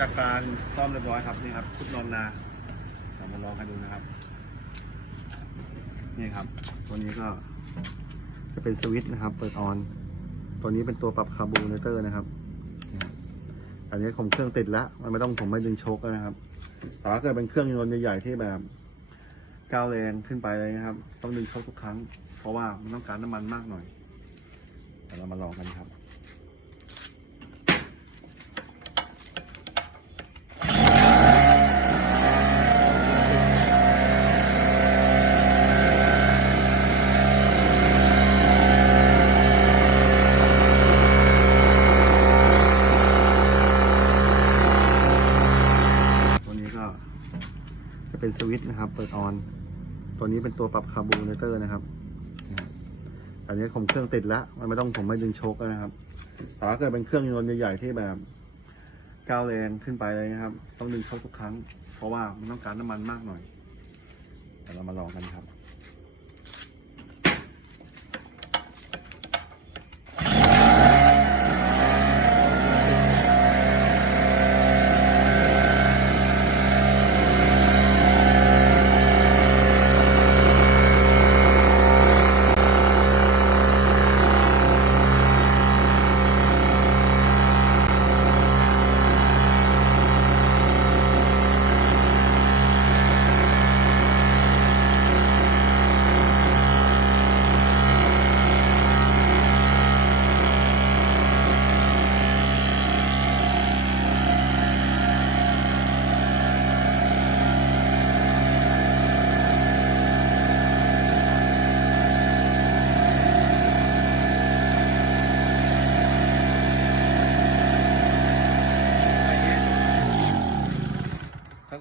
จากการซ่อมเรียบร้อยครับนี่ครับชุดนอนนาเรามาลองกันดูนะครับ นี่ครับ ตัวนี้ก็ จะเป็นสวิตช์นะครับ เปิดออน ตัวนี้เป็นตัวปรับคาร์บูเรเตอร์นะครับอันนี้ผมเครื่องติดแล้ว มันไม่ต้องผมไม่ดึงโชคแล้วนะครับแต่ว่าเกิดเป็นเครื่องยนต์ใหญ่ๆที่แบบก้าวแรงขึ้นไปเลยนะครับ ต้องดึงโชคทุกครั้ง เพราะว่ามันต้องการน้ำมันมากหน่อยเดี๋ยวเรามาลองกันครับ ตัวนี้ก็จะ เป็นสวิตช์นะครับ เปิดออน ตัวนี้เป็นตัวปรับคาร์บูเนเตอร์นะครับอันนี้ผมเครื่องติดแล้ว มันไม่ต้องผมไม่ดึงโชกนะครับแต่ถ้าเกิดเป็นเครื่องยนต์ใหญ่ๆที่แบบก้าวแรงขึ้นไปเลยนะครับ ต้องดึงโชคทุกครั้ง เพราะว่ามันต้องการน้ำมันมากหน่อยเดี๋ยวเรามาลองกันครับ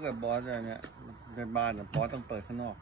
กิดบอสอะไรเนี่ยในบ้านอะบอสต้องเปิดข้างนอก